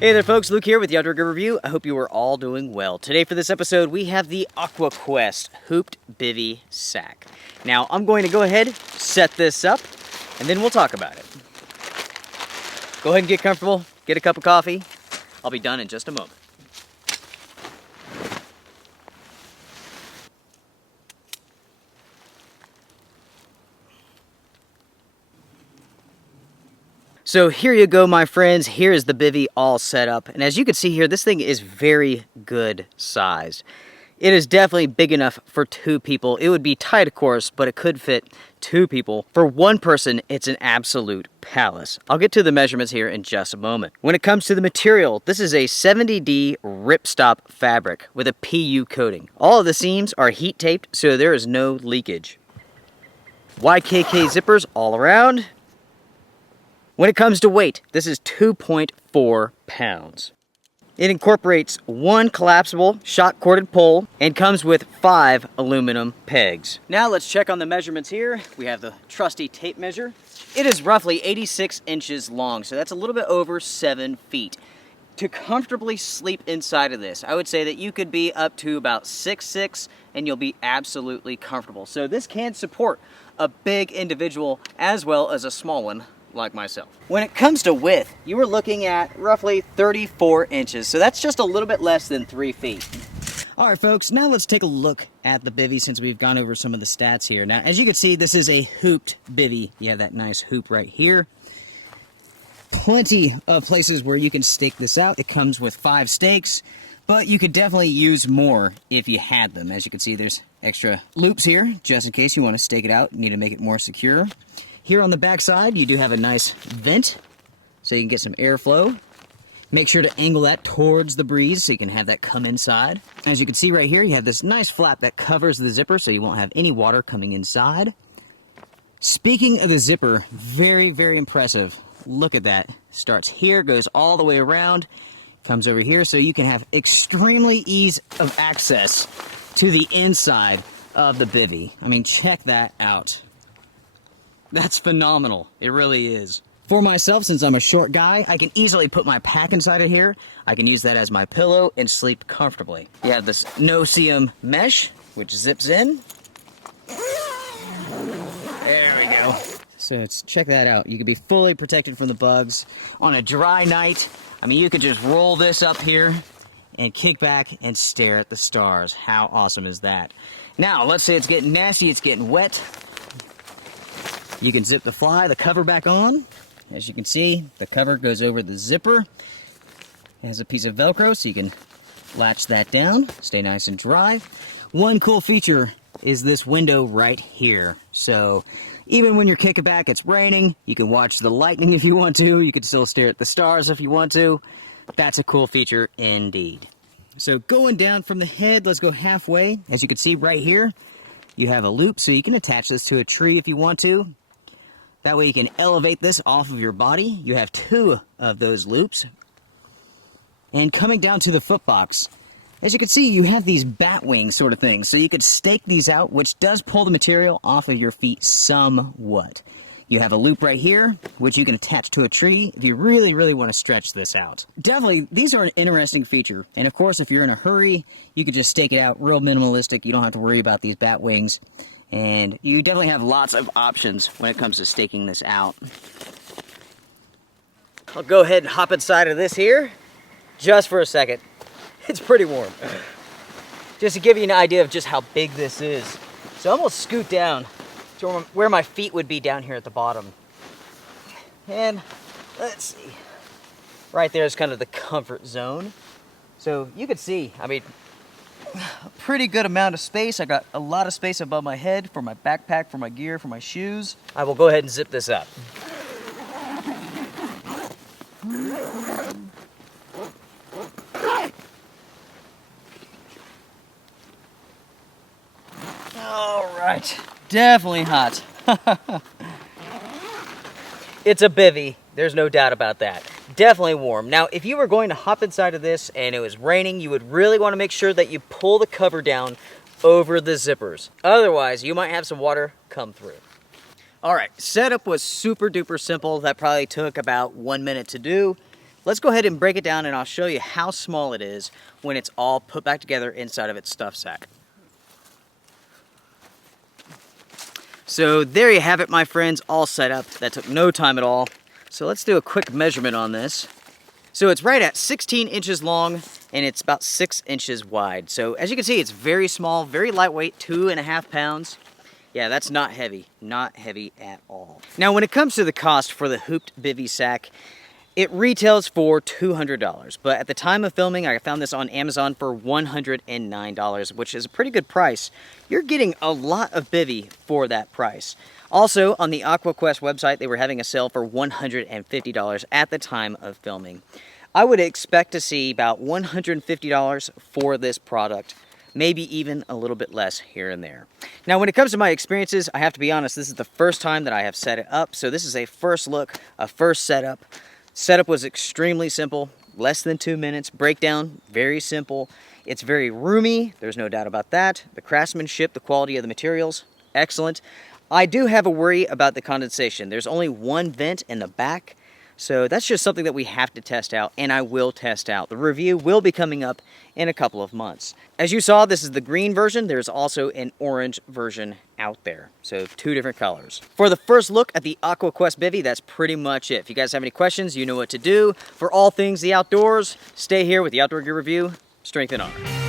Hey there folks, Luke here with the Outdoor Gear Review. I hope you are all doing well. Today for this episode, we have the Aqua Quest Hooped Bivy Sack. Now, I'm going to go ahead, set this up, and then we'll talk about it. Go ahead and get comfortable, get a cup of coffee. I'll be done in just a moment. So here you go, my friends. Here is the bivy all set up. And as you can see here, this thing is very good sized. It is definitely big enough for two people. It would be tight, of course, but it could fit two people. For one person, it's an absolute palace. I'll get to the measurements here in just a moment. When it comes to the material, this is a 70D RipStop fabric with a PU coating. All of the seams are heat taped, so there is no leakage. YKK zippers all around. When it comes to weight, this is 2.4 pounds. It incorporates one collapsible shock-corded pole and comes with 5 aluminum pegs. Now let's check on the measurements here. We have the trusty tape measure. It is roughly 86 inches long, so that's a little bit over 7 feet. To comfortably sleep inside of this, I would say that you could be up to about 6'6", and you'll be absolutely comfortable. So this can support a big individual as well as a small one like myself. When it comes to width, you were looking at roughly 34 inches, so that's just a little bit less than 3 feet. All right, folks, now let's take a look at the bivy since we've gone over some of the stats here. Now, as you can see, this is a hooped bivy. You have that nice hoop right here. Plenty of places where you can stake this out. It comes with 5 stakes, but you could definitely use more if you had them. As you can see, there's extra loops here, just in case you want to stake it out. You need to make it more secure. Here on the back side, you do have a nice vent, so you can get some airflow. Make sure to angle that towards the breeze so you can have that come inside. As you can see right here, you have this nice flap that covers the zipper so you won't have any water coming inside. Speaking of the zipper, very, very impressive. Look at that. Starts here, goes all the way around, comes over here, so you can have extremely ease of access to the inside of the bivy. I mean, check that out. That's phenomenal. It really is. For myself, since I'm a short guy, I can easily put my pack inside of here. I can use that as my pillow and sleep comfortably. You have this no-seam mesh, which zips in. There we go. So check that out. You can be fully protected from the bugs. On a dry night, I mean, you could just roll this up here and kick back and stare at the stars. How awesome is that? Now, let's say it's getting nasty, it's getting wet. You can zip the cover back on. As you can see, the cover goes over the zipper. It has a piece of Velcro, so you can latch that down, stay nice and dry. One cool feature is this window right here. So even when you're kicking back, it's raining, you can watch the lightning if you want to. You can still stare at the stars if you want to. That's a cool feature indeed. So going down from the head, let's go halfway. As you can see right here, you have a loop, so you can attach this to a tree if you want to. That way you can elevate this off of your body. You have 2 of those loops. And coming down to the foot box, as you can see, you have these batwing sort of things. So you could stake these out, which does pull the material off of your feet somewhat. You have a loop right here, which you can attach to a tree if you really, really want to stretch this out. Definitely, these are an interesting feature. And of course, if you're in a hurry, you could just stake it out real minimalistic. You don't have to worry about these bat wings. And you definitely have lots of options when it comes to staking this out. I'll go ahead and hop inside of this here just for a second. It's pretty warm. Just to give you an idea of just how big this is. So I'm going to scoot down to where my feet would be down here at the bottom. And let's see. Right there is kind of the comfort zone. So you can see, I mean, a pretty good amount of space. I got a lot of space above my head for my backpack, for my gear, for my shoes. I will go ahead and zip this up. All right, definitely hot. It's a bivy, there's no doubt about that. Definitely warm. Now, if you were going to hop inside of this and it was raining, you would really want to make sure that you pull the cover down over the zippers. Otherwise, you might have some water come through. All right, setup was super duper simple. That probably took about 1 minute to do. let's go ahead and break it down and I'll show you how small it is when it's all put back together inside of its stuff sack. So there you have it, my friends, all set up. That took no time at all. So let's do a quick measurement on this. So it's right at 16 inches long and it's about 6 inches wide. So as you can see, it's very small, very lightweight, 2.5 pounds. Yeah, that's not heavy at all. Now when it comes to the cost for the Hooped Bivy sack, it retails for $200, but at the time of filming, I found this on Amazon for $109, which is a pretty good price. You're getting a lot of bivy for that price. Also, on the Aqua Quest website, they were having a sale for $150 at the time of filming. I would expect to see about $150 for this product, maybe even a little bit less here and there. Now, when it comes to my experiences, I have to be honest, this is the first time that I have set it up, so this is a first look, a first setup. Setup was extremely simple, less than 2 minutes. Breakdown, very simple. It's very roomy, there's no doubt about that. The craftsmanship, the quality of the materials, excellent. I do have a worry about the condensation. There's only one vent in the back, so that's just something that we have to test out, and I will test out. The review will be coming up in a couple of months. As you saw, this is the green version. There's also an orange version out there, so 2 different colors. For the first look at the Aqua Quest Bivy, that's pretty much it. If you guys have any questions, you know what to do. For all things the outdoors, stay here with the Outdoor Gear Review. Strength and honor.